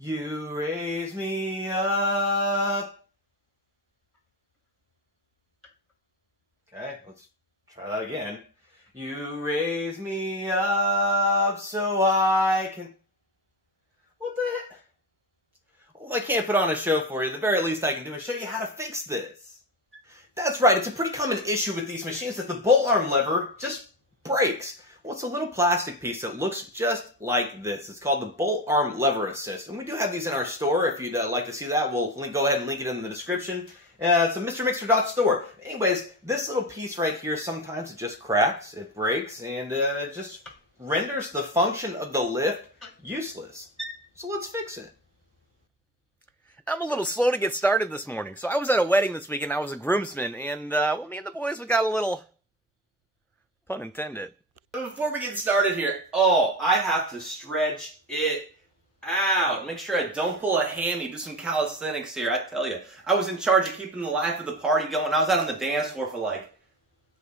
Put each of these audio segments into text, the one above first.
You raise me up. Okay, let's try that again. You raise me up so I can... What the heck? Well, I can't put on a show for you. The very least I can do is show you how to fix this. That's right, it's a pretty common issue with these machines that the bolt arm lever just breaks. Well, it's a little plastic piece that looks just like this. It's called the bolt arm lever assist. And we do have these in our store. If you'd like to see that, we'll go ahead and link it in the description. It's a MrMixer.store. Anyways, this little piece right here, sometimes it just cracks, it breaks, and it just renders the function of the lift useless. So let's fix it. I'm a little slow to get started this morning. So I was at a wedding this weekend. I was a groomsman, and well, me and the boys, we got a little, pun intended. Before we get started here, I have to stretch it out. Make sure I don't pull a hammy, do some calisthenics here. I tell you, I was in charge of keeping the life of the party going. I was out on the dance floor for like,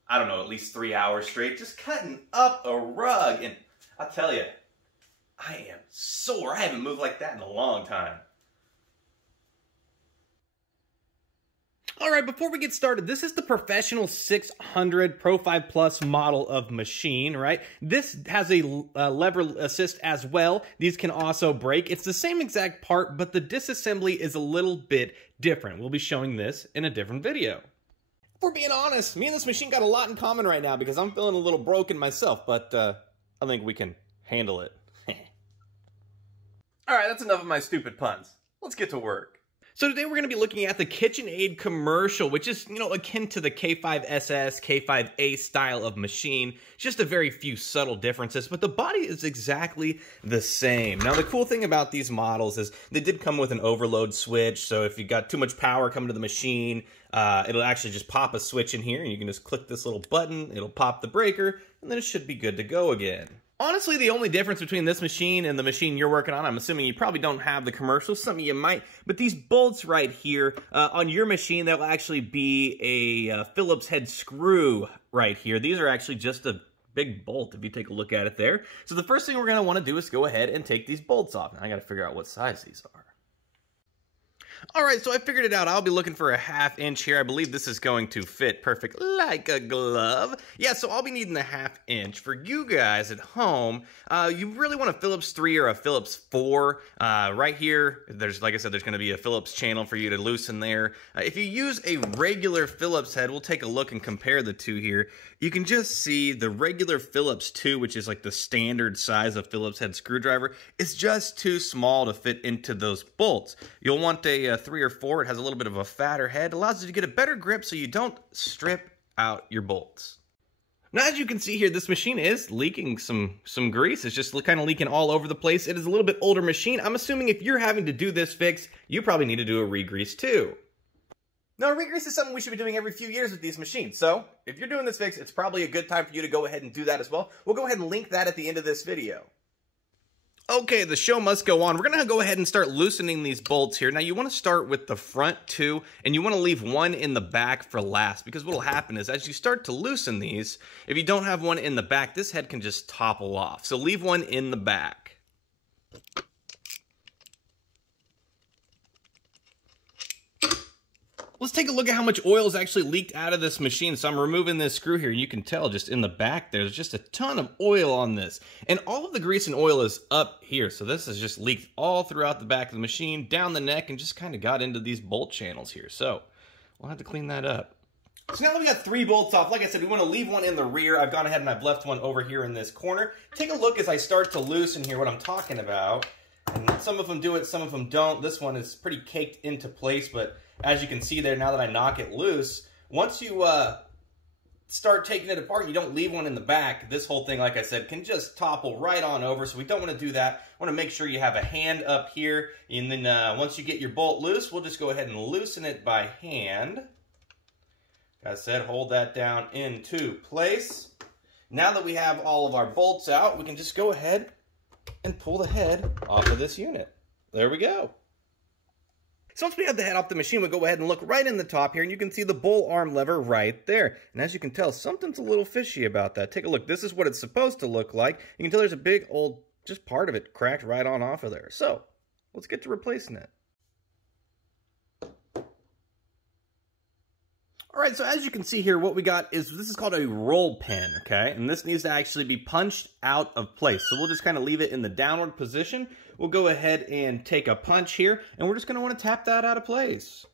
I don't know, at least 3 hours straight, just cutting up a rug. And I tell you, I am sore. I haven't moved like that in a long time. All right, before we get started, this is the Professional 600 Pro 5 Plus model of machine, right? This has a lever assist as well. These can also break. It's the same exact part, but the disassembly is a little bit different. We'll be showing this in a different video. If we're being honest, me and this machine got a lot in common right now because I'm feeling a little broken myself, but I think we can handle it. All right, that's enough of my stupid puns. Let's get to work. So today we're going to be looking at the Kitchenaid commercial, which is, akin to the K5SS, K5A style of machine. Just a very few subtle differences, but the body is exactly the same. Now, the cool thing about these models is they did come with an overload switch, so if you got too much power coming to the machine, it'll actually just pop a switch in here, and you can just click this little button, it'll pop the breaker, and then it should be good to go again. Honestly, the only difference between this machine and the machine you're working on, I'm assuming you probably don't have the commercial, some of you might, but these bolts right here, on your machine, there'll actually be a Phillips head screw right here. These are actually just a big bolt, if you take a look at it there. So the first thing we're going to want to do is go ahead and take these bolts off. Now, I got to figure out what size these are. Alright, so I figured it out. I'll be looking for a 1/2 inch here. I believe this is going to fit perfect like a glove. Yeah, so I'll be needing a 1/2 inch. For you guys at home, you really want a Phillips 3 or a Phillips 4. Right here, like I said, there's going to be a Phillips channel for you to loosen there. If you use a regular Phillips head, we'll take a look and compare the two here. You can just see the regular Phillips 2, which is like the standard size of Phillips head screwdriver, is just too small to fit into those bolts. You'll want a 3 or 4. It has a little bit of a fatter head. It allows you to get a better grip so you don't strip out your bolts. Now, as you can see here, this machine is leaking some grease. It's just kind of leaking all over the place. It is a little bit older machine. I'm assuming if you're having to do this fix, you probably need to do a regrease too. Now, regrease is something we should be doing every few years with these machines. So, if you're doing this fix, it's probably a good time for you to go ahead and do that as well. We'll go ahead and link that at the end of this video. Okay, the show must go on. We're going to go ahead and start loosening these bolts here. Now, you want to start with the front two, and you want to leave one in the back for last, because what will happen is as you start to loosen these, if you don't have one in the back, this head can just topple off. So leave one in the back. Let's take a look at how much oil is actually leaked out of this machine. So I'm removing this screw here. You can tell just in the back, there's just a ton of oil on this. And all of the grease and oil is up here. So this has just leaked all throughout the back of the machine, down the neck, and just kind of got into these bolt channels here. So we'll have to clean that up. So now that we got 3 bolts off, like I said, we want to leave one in the rear. I've gone ahead and I've left one over here in this corner. Take a look as I start to loosen here what I'm talking about. And some of them do it, some of them don't. This one is pretty caked into place, but as you can see there, now that I knock it loose, once you start taking it apart, you don't leave one in the back. This whole thing, like I said, can just topple right on over, so we don't want to do that. I want to make sure you have a hand up here, and then once you get your bolt loose, we'll just go ahead and loosen it by hand. Like I said, hold that down into place. Now that we have all of our bolts out, we can just go ahead and pull the head off of this unit. There we go. So once we have the head off the machine, we'll go ahead and look right in the top here, and you can see the bolt arm lever right there. And as you can tell, something's a little fishy about that. Take a look. This is what it's supposed to look like. You can tell there's a big old, just part of it cracked right on off of there. So let's get to replacing it. All right, so as you can see here, what we got is, this is called a roll pin, okay? And this needs to actually be punched out of place. So we'll just kind of leave it in the downward position. We'll go ahead and take a punch here, and we're just gonna wanna tap that out of place.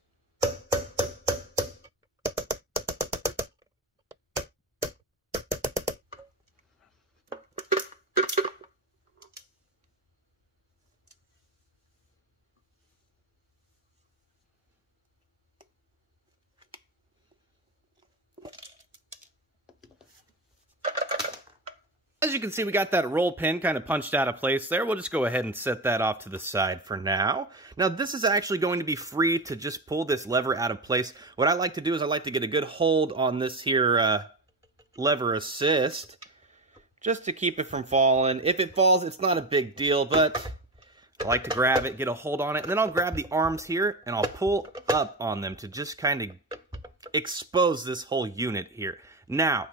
As you can see, we got that roll pin kind of punched out of place there. We'll just go ahead and set that off to the side for now. Now, this is actually going to be free to just pull this lever out of place. What I like to do is I like to get a good hold on this here lever assist, just to keep it from falling. If it falls, it's not a big deal, but I like to grab it, get a hold on it, and then I'll grab the arms here and I'll pull up on them to just kind of expose this whole unit here. Now,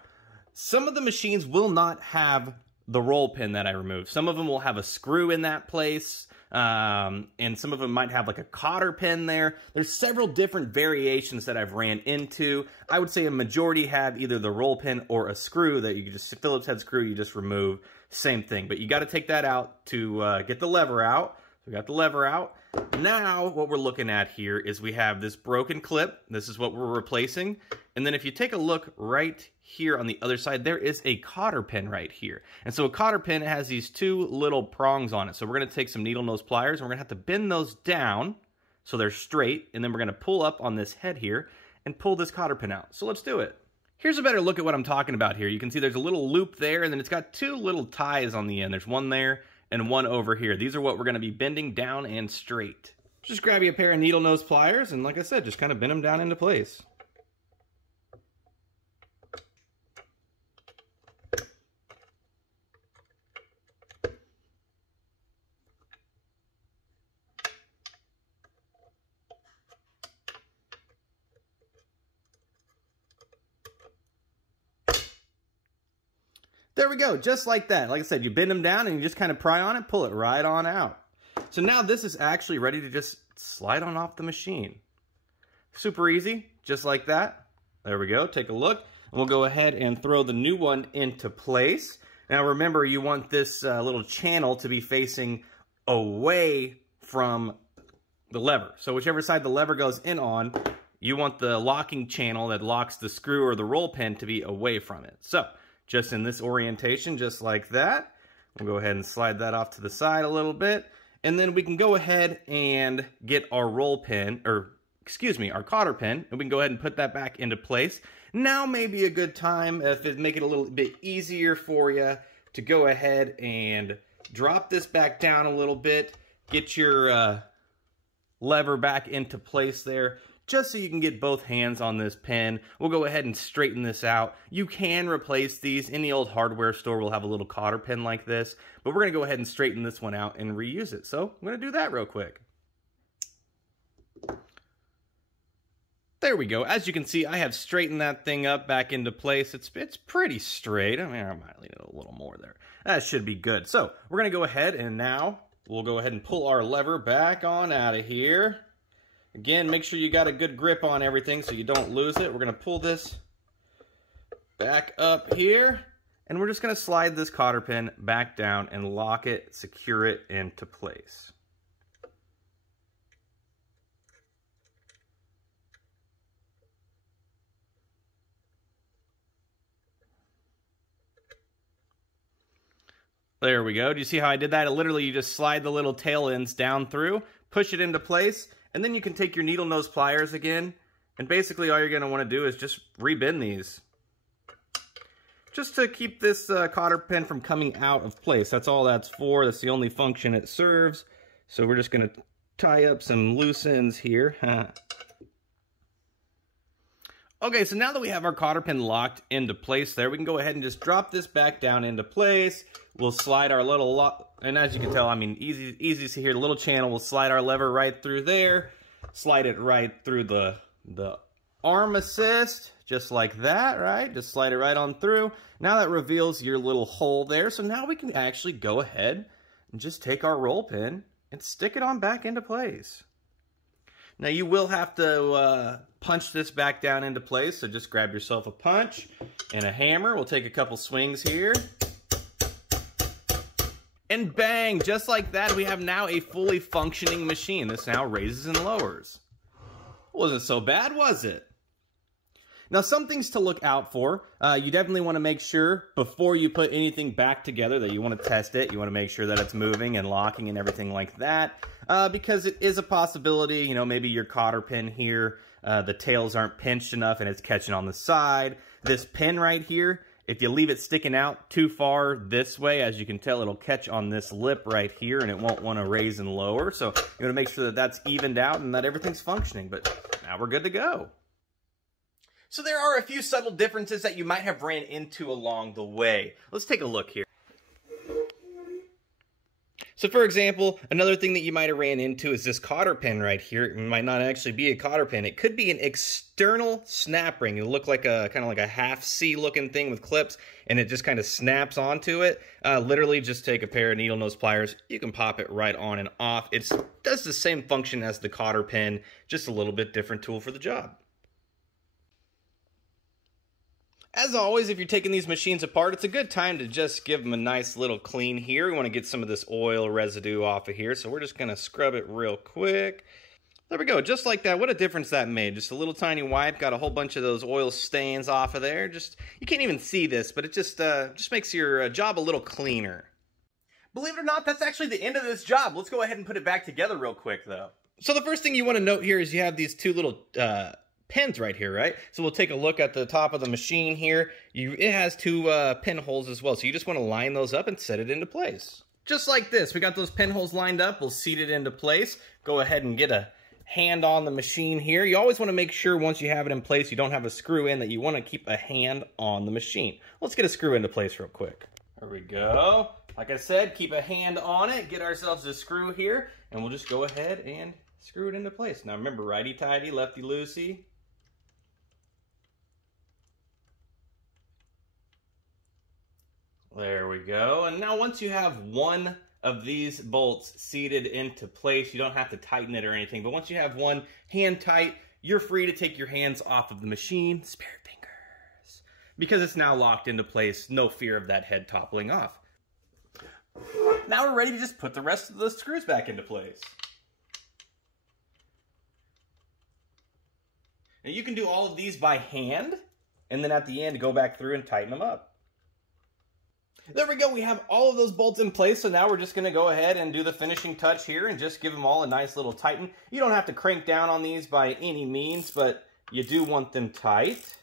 some of the machines will not have the roll pin that I removed. Some of them will have a screw in that place, and some of them might have like a cotter pin there. There's several different variations that I've ran into. I would say a majority have either the roll pin or a screw that you just, Phillips head screw, you just remove. Same thing, but you got to take that out to get the lever out. So we got the lever out. Now, what we're looking at here is we have this broken clip. This is what we're replacing. And then if you take a look right here on the other side, there is a cotter pin right here. And so a cotter pin has these two little prongs on it. So we're going to take some needle nose pliers and we're going to have to bend those down so they're straight. And then we're going to pull up on this head here and pull this cotter pin out. So let's do it. Here's a better look at what I'm talking about here. You can see there's a little loop there, and then it's got two little ties on the end. There's one there and one over here. These are what we're going to be bending down and straight. Just grab you a pair of needle nose pliers, and like I said, just kind of bend them down into place. There we go, just like that. Like I said, you bend them down and you just kind of pry on it, pull it right on out. So now this is actually ready to just slide on off the machine. Super easy, just like that. There we go, take a look. And we'll go ahead and throw the new one into place. Now remember, you want this little channel to be facing away from the lever. So whichever side the lever goes in on, you want the locking channel that locks the screw or the roll pin to be away from it. So just in this orientation, just like that. We'll go ahead and slide that off to the side a little bit. And then we can go ahead and get our roll pin, or excuse me, our cotter pin, and we can go ahead and put that back into place. Now may be a good time, if it make it a little bit easier for you, to go ahead and drop this back down a little bit, get your lever back into place there, just so you can get both hands on this pin. We'll go ahead and straighten this out. You can replace these. Any old hardware store will have a little cotter pin like this, but we're gonna go ahead and straighten this one out and reuse it. So I'm gonna do that real quick. There we go. As you can see, I have straightened that thing up back into place. It's pretty straight. I mean, I might leave it a little more there. That should be good. So we're gonna go ahead and now we'll go ahead and pull our lever back on out of here. Again, make sure you got a good grip on everything so you don't lose it. We're going to pull this back up here, and we're just going to slide this cotter pin back down and lock it, secure it into place. There we go. Do you see how I did that? Literally, you just slide the little tail ends down through, push it into place, and then you can take your needle nose pliers again, and basically all you're going to want to do is just rebend these. Just to keep this cotter pin from coming out of place. That's all that's for. That's the only function it serves. So we're just going to tie up some loose ends here. Okay, so now that we have our cotter pin locked into place there, we can go ahead and just drop this back down into place. We'll slide our little, and as you can tell, I mean, easy to see here, the little channel, we'll slide our lever right through there, slide it right through the arm assist, just like that, right? Just slide it right on through. Now that reveals your little hole there, so now we can actually go ahead and just take our roll pin and stick it on back into place. Now you will have to punch this back down into place, so just grab yourself a punch and a hammer. We'll take a couple swings here. And bang, just like that, we have now a fully functioning machine. This now raises and lowers. Wasn't so bad, was it? Now, some things to look out for. You definitely want to make sure before you put anything back together that you want to test it. You want to make sure that it's moving and locking and everything like that. Because it is a possibility, you know, maybe your cotter pin here, the tails aren't pinched enough and it's catching on the side. This pin right here, if you leave it sticking out too far this way, as you can tell, it'll catch on this lip right here and it won't want to raise and lower. So you want to make sure that that's evened out and that everything's functioning. But now we're good to go. So there are a few subtle differences that you might have ran into along the way. Let's take a look here. So for example, another thing that you might have ran into is this cotter pin right here. It might not actually be a cotter pin. It could be an external snap ring. It'll look like a kind of like a half C looking thing with clips, and it just kind of snaps onto it. Literally just take a pair of needle nose pliers. You can pop it right on and off. It does the same function as the cotter pin, just a little bit different tool for the job. As always, if you're taking these machines apart, it's a good time to just give them a nice little clean here. We want to get some of this oil residue off of here, so we're just going to scrub it real quick. There we go, just like that. What a difference that made. Just a little tiny wipe, got a whole bunch of those oil stains off of there. Just, you can't even see this, but it just makes your job a little cleaner. Believe it or not, that's actually the end of this job. Let's go ahead and put it back together real quick, though. So the first thing you want to note here is you have these two little pins right here, right? So we'll take a look at the top of the machine here. It has two pinholes as well, so you just want to line those up and set it into place. Just like this, we got those pinholes lined up. We'll seat it into place. Go ahead and get a hand on the machine here. You always want to make sure once you have it in place, you don't have a screw in, that you want to keep a hand on the machine. Let's get a screw into place real quick. There we go. Like I said, keep a hand on it, get ourselves a screw here, and we'll just go ahead and screw it into place. Now remember, righty-tighty, lefty-loosey. There we go. And now once you have one of these bolts seated into place, you don't have to tighten it or anything, but once you have one hand tight, you're free to take your hands off of the machine, spare fingers, because it's now locked into place. No fear of that head toppling off. Now we're ready to just put the rest of the screws back into place. Now you can do all of these by hand, and then at the end go back through and tighten them up. There we go, we have all of those bolts in place, so now we're just going to go ahead and do the finishing touch here and just give them all a nice little tighten. You don't have to crank down on these by any means, but you do want them tight.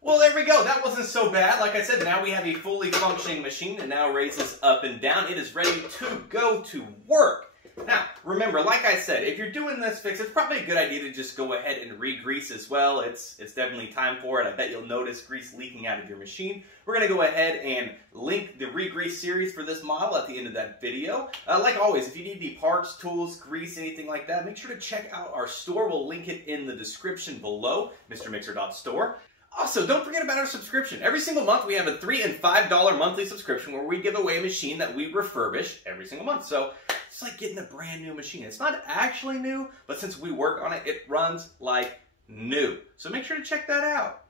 Well, there we go. That wasn't so bad. Like I said, now we have a fully functioning machine that now raises up and down. It is ready to go to work. Now, remember, like I said, if you're doing this fix, it's probably a good idea to just go ahead and re-grease as well. It's definitely time for it. I bet you'll notice grease leaking out of your machine. We're going to go ahead and link the re-grease series for this model at the end of that video. Like always, if you need any parts, tools, grease, anything like that, make sure to check out our store. We'll link it in the description below, mrmixer.store. Also, don't forget about our subscription. Every single month, we have a $3 and $5 monthly subscription where we give away a machine that we refurbish every single month. So it's like getting a brand new machine. It's not actually new, but since we work on it, it runs like new. So make sure to check that out.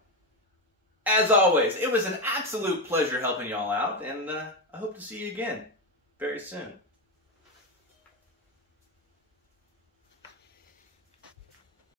As always, it was an absolute pleasure helping y'all out, and I hope to see you again very soon.